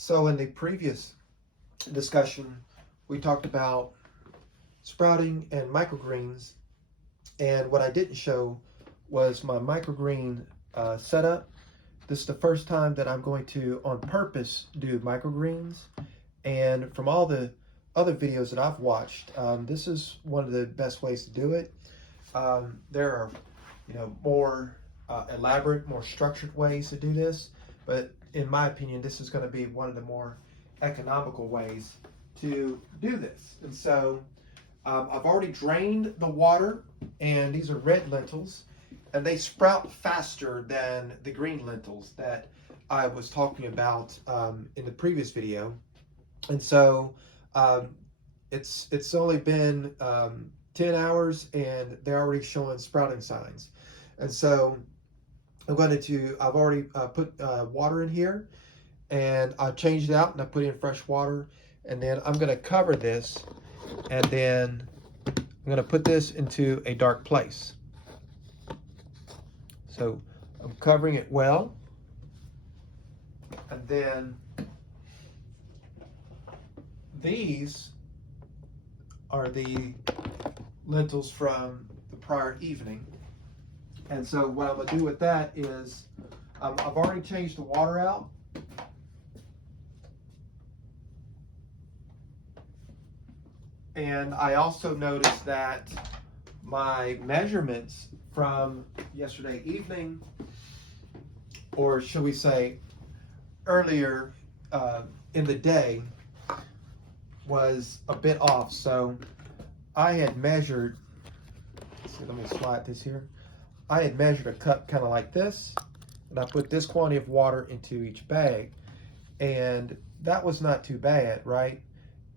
So in the previous discussion, we talked about sprouting and microgreens, and what I didn't show was my microgreen setup. This is the first time that I'm going to, on purpose, do microgreens, and from all the other videos that I've watched, this is one of the best ways to do it. There are, more elaborate, more structured ways to do this, but in my opinion, this is going to be one of the more economical ways to do this. And so I've already drained the water, and these are red lentils, and they sprout faster than the green lentils that I was talking about in the previous video. And so it's only been 10 hours, and they're already showing sprouting signs. And so I've already put water in here, and I changed it out and I put in fresh water, and then I'm going to cover this, and then I'm going to put this into a dark place. So I'm covering it well, and then these are the lentils from the prior evening. And so what I'm going to do with that is I've already changed the water out. And I also noticed that my measurements from yesterday evening, or should we say earlier in the day, was a bit off. So I had measured, let me slide this here. I had measured a cup kind of like this, and I put this quantity of water into each bag, and that was not too bad, right?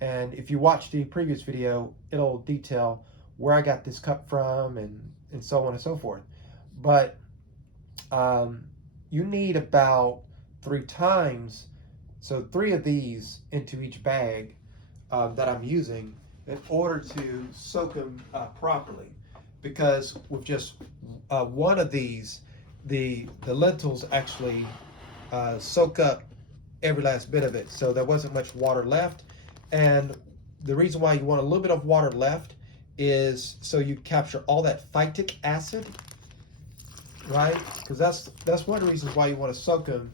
And if you watch the previous video, it'll detail where I got this cup from and so on and so forth. But you need about 3 times, so 3 of these into each bag that I'm using in order to soak them properly. Because with just one of these, the lentils actually soak up every last bit of it. So there wasn't much water left. And the reason why you want a little bit of water left is so you capture all that phytic acid, right? Because that's one of the reasons why you want to soak them,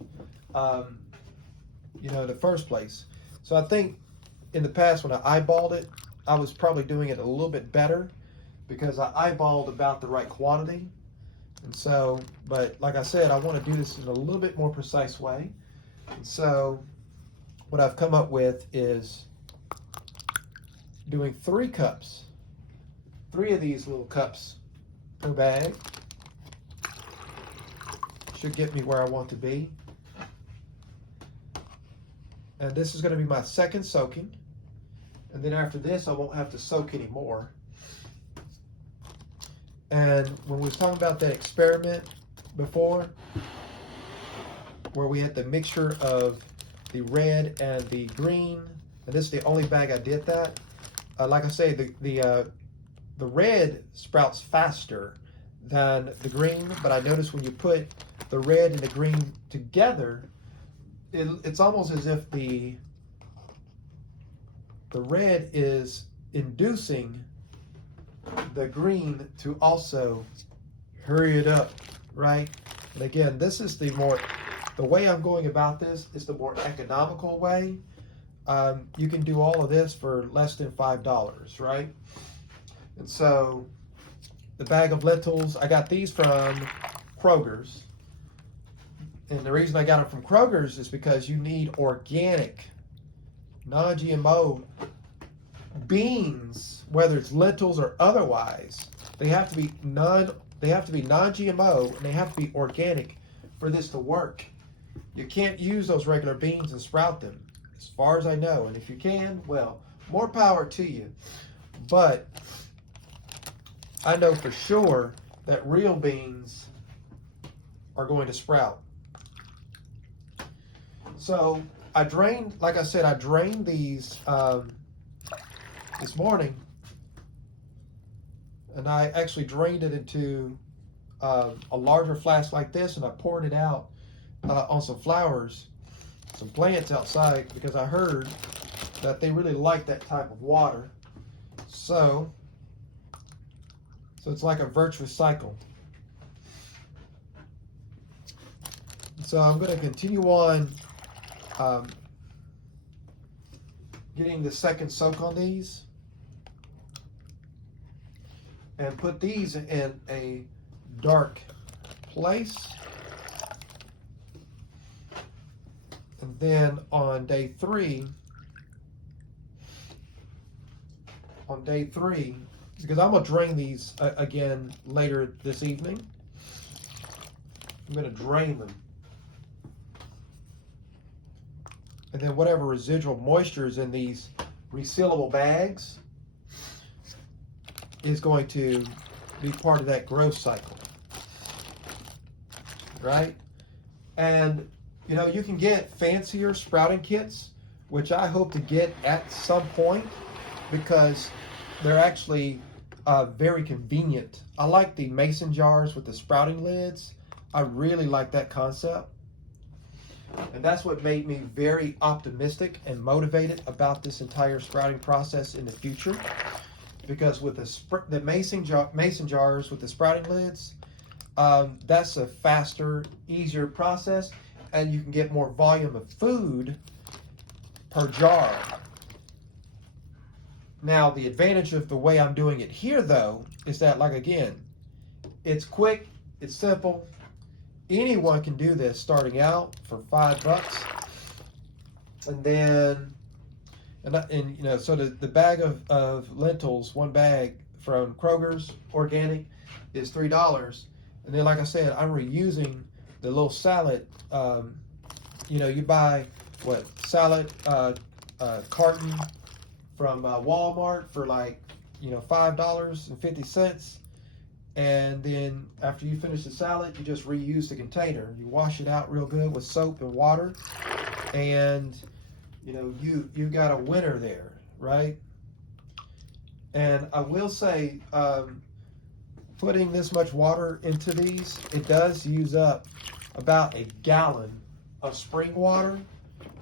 in the first place. So I think in the past when I eyeballed it, I was probably doing it a little bit better, because I eyeballed about the right quantity. And so, but like I said, I want to do this in a little bit more precise way. And so what I've come up with is doing 3 cups, 3 of these little cups per bag. Should get me where I want to be. And this is going to be my second soaking. And then after this, I won't have to soak anymore. And when we was talking about that experiment before, where we had the mixture of the red and the green, and this is the only bag I did that. Like I say, the red sprouts faster than the green, but I noticed when you put the red and the green together, it's almost as if the red is inducing the green to also hurry it up, right? And again, this is the way I'm going about this is the more economical way. You can do all of this for less than $5, right? And so the bag of lentils, I got these from Kroger's. And the reason I got them from Kroger's is because you need organic, non-GMO beans, whether it's lentils or otherwise. They have to be non-GMO, and they have to be organic for this to work. You can't use those regular beans and sprout them, as far as I know. And if you can, well, more power to you. But I know for sure that real beans are going to sprout. So I drained, like I said, I drained these this morning, and I actually drained it into a larger flask like this, and I poured it out on some flowers. some plants outside because I heard that they really like that type of water. So it's like a virtuous cycle. So I'm going to continue on getting the second soak on these and put these in a dark place. And then on day three, because I'm going to drain these again later this evening. I'm going to drain them. And then whatever residual moisture is in these resealable bags is going to be part of that growth cycle. Right? And you know, you can get fancier sprouting kits, which I hope to get at some point because they're actually very convenient. I like the mason jars with the sprouting lids. I really like that concept. And that's what made me very optimistic and motivated about this entire sprouting process in the future. Because with the mason jars with the sprouting lids, that's a faster, easier process, and you can get more volume of food per jar. Now, the advantage of the way I'm doing it here, though, is that, like, again, it's quick, it's simple. Anyone can do this starting out for $5. And then, and you know, so the bag of lentils, one bag from Kroger's Organic, is $3. And then, like I said, I'm reusing the little salad. You know, you buy salad carton from Walmart for like, you know, $5.50. And then after you finish the salad, you just reuse the container. You wash it out real good with soap and water, and you know, you got a winner there, right? And I will say, putting this much water into these, it does use up about a gallon of spring water.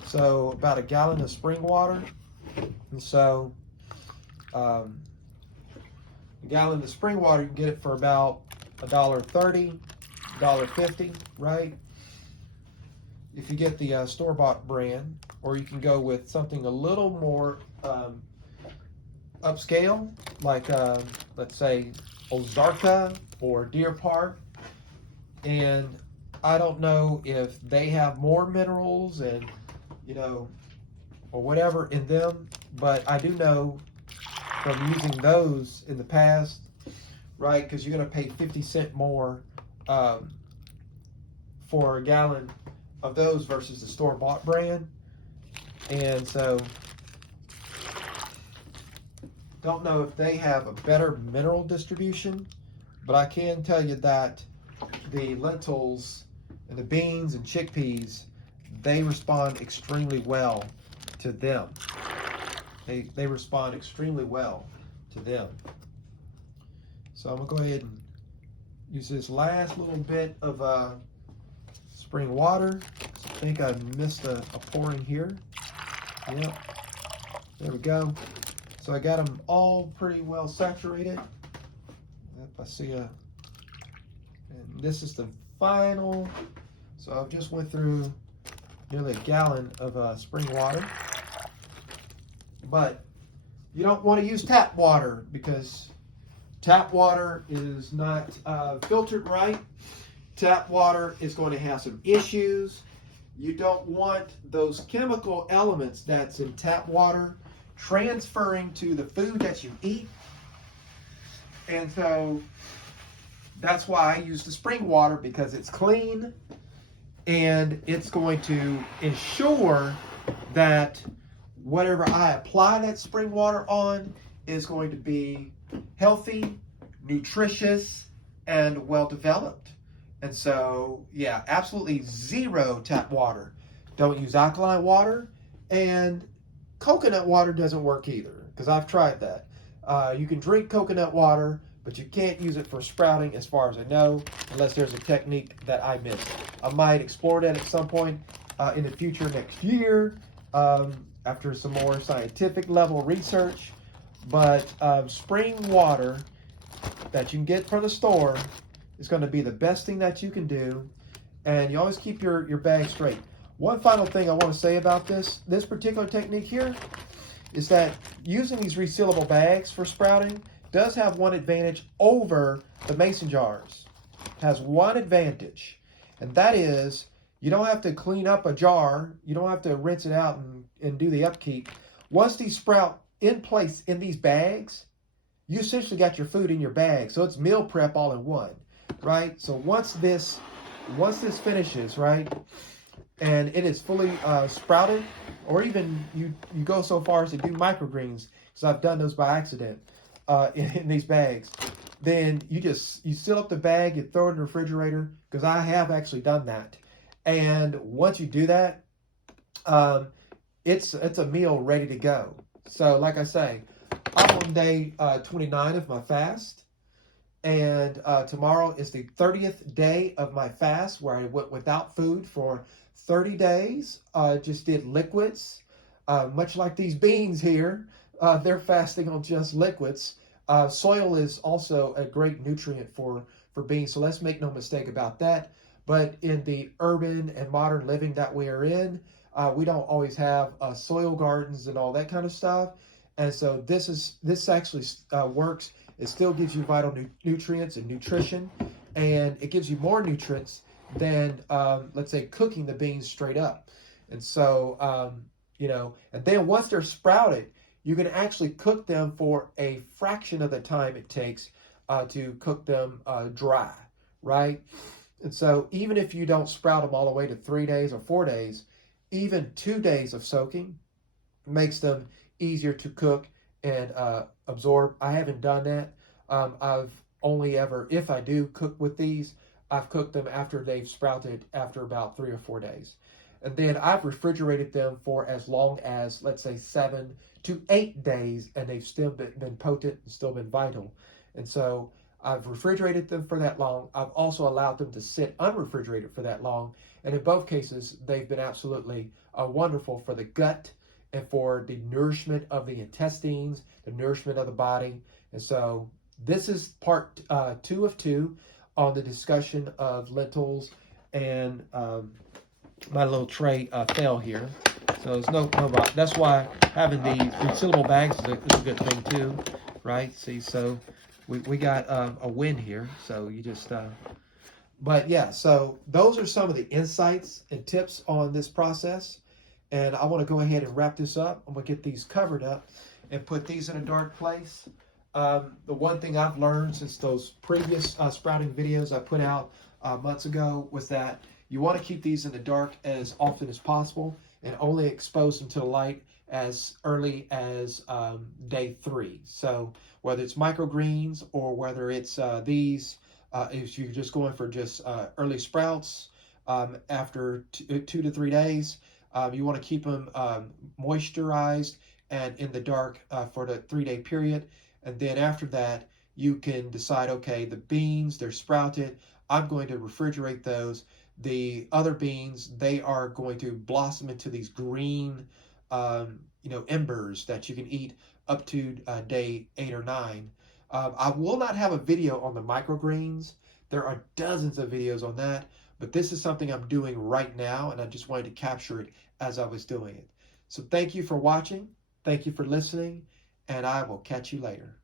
So about a gallon of spring water. And so a gallon of spring water, you can get it for about $1.30, $1.50, right? If you get the store-bought brand, or you can go with something a little more upscale, like let's say Ozarka or Deer Park. And I don't know if they have more minerals and, you know, or whatever in them, but I do know from using those in the past, right? Because you're going to pay 50 cents more for a gallon of those versus the store-bought brand. And so, don't know if they have a better mineral distribution, but I can tell you that the lentils and the beans and chickpeas, they respond extremely well to them. They respond extremely well to them. So I'm going to go ahead and use this last little bit of spring water. I think I missed a pouring here. Yep. There we go. So I got them all pretty well saturated. Yep, I see and this is the final. So I've just went through nearly a gallon of spring water. But you don't want to use tap water because tap water is not filtered right. Tap water is going to have some issues. You don't want those chemical elements that's in tap water transferring to the food that you eat. And so that's why I use the spring water, because it's clean and it's going to ensure that whatever I apply that spring water on is going to be healthy, nutritious, and well developed. And so, yeah, absolutely zero tap water. Don't use alkaline water, and coconut water doesn't work either, because I've tried that. You can drink coconut water, but you can't use it for sprouting as far as I know, unless there's a technique that I missed. I might explore that at some point in the future next year after some more scientific level research. But spring water that you can get from the store is going to be the best thing that you can do. And you always keep your bag straight. One final thing I want to say about this particular technique here is that using these resealable bags for sprouting does have one advantage over the mason jars. It has one advantage, and that is you don't have to clean up a jar. You don't have to rinse it out and do the upkeep. Once these sprout in place in these bags, you essentially got your food in your bag. So it's meal prep all in one, right? So once this finishes, right, and it is fully sprouted, or even you go so far as to do microgreens, because I've done those by accident in these bags, then you seal up the bag, you throw it in the refrigerator, because I have actually done that. And once you do that, it's a meal ready to go. So like I say, I'm on day 29 of my fast. And tomorrow is the 30th day of my fast, where I went without food for 30 days. Just did liquids, much like these beans here. They're fasting on just liquids. Soil is also a great nutrient for beans, so let's make no mistake about that. But in the urban and modern living that we are in, we don't always have soil gardens and all that kind of stuff. And so this actually works. It still gives you vital nutrients and nutrition, and it gives you more nutrients than, let's say, cooking the beans straight up. And so, and then once they're sprouted, you can actually cook them for a fraction of the time it takes to cook them dry, right? And so even if you don't sprout them all the way to 3 days or 4 days, even 2 days of soaking makes them easier to cook and absorb. I haven't done that. I've only ever, if I do cook with these, I've cooked them after they've sprouted after about 3 or 4 days. And then I've refrigerated them for as long as, let's say, 7 to 8 days, and they've still been potent and still been vital. And so I've refrigerated them for that long. I've also allowed them to sit unrefrigerated for that long. And in both cases, they've been absolutely wonderful for the gut and for the nourishment of the intestines, the nourishment of the body. And so this is part 2 of 2 on the discussion of lentils, and my little tray fell here. So there's no that's why having the resealable bags is a good thing too, right? See, so we got a win here. So you just, but yeah, so those are some of the insights and tips on this process. And I want to go ahead and wrap this up. I'm going to get these covered up and put these in a dark place. The one thing I've learned since those previous sprouting videos I put out months ago was that you want to keep these in the dark as often as possible and only expose them to the light as early as day 3. So whether it's microgreens or whether it's these, if you're just going for just early sprouts after 2 to 3 days, you want to keep them moisturized and in the dark for the 3-day period. And then after that, you can decide, okay, the beans, they're sprouted. I'm going to refrigerate those. The other beans, they are going to blossom into these green, embers that you can eat up to day 8 or 9. I will not have a video on the microgreens. There are dozens of videos on that, but this is something I'm doing right now, and I just wanted to capture it as I was doing it. So thank you for watching. Thank you for listening, and I will catch you later.